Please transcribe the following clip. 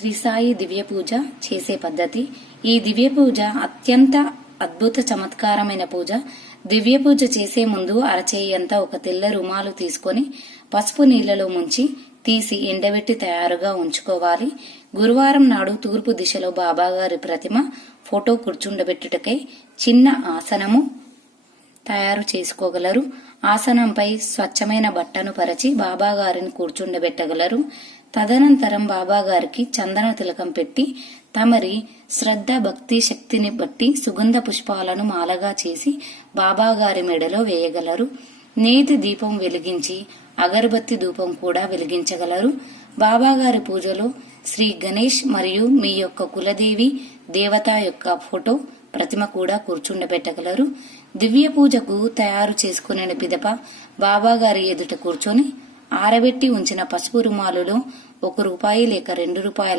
శ్రీ సాయి దివ్య పూజ చేసే పద్ధతి. ఈ దివ్య పూజ అత్యంత అద్భుత చమత్కారమైన పూజ. దివ్య పూజ చేసే ముందు అరచేయంతా ఒక తెల్ల రుమాలు తీసుకొని పసుపు నీళ్లలో ముంచి తీసి ఎండబెట్టి తయారుగా ఉంచుకోవాలి. గురువారం నాడు తూర్పు దిశలో బాబాగారి ప్రతిమ ఫోటో కూర్చుండబెట్టుటకై చిన్న ఆసనము తయారు చేసుకోగలరు. ఆసనంపై స్వచ్ఛమైన బట్టను పరిచి బాబాగారిని కూర్చుండబెట్టగలరు. తదనంతరం బాబాగారికి చందన తిలకం పెట్టి తమరి శ్రద్ధ భక్తి శక్తిని బట్టి సుగంధ పుష్పాలను మాలగా చేసి బాబాగారి మెడలో వేయగలరు. నేతి దీపం వెలిగించి అగరబత్తి ధూపం కూడా వెలిగించగలరు. బాబాగారి పూజలో శ్రీ గణేష్ మరియు మీ యొక్క కులదేవి దేవత యొక్క ఫోటో ప్రతిమ కూడా కూర్చుండబెట్టగలరు. దివ్య పూజకు తయారు చేసుకునే పిదప బాబాగారి ఎదుట కూర్చొని ఆరబెట్టి ఉంచిన పసుపు రుమాలులో 1 రూపాయి లేక 2 రూపాయల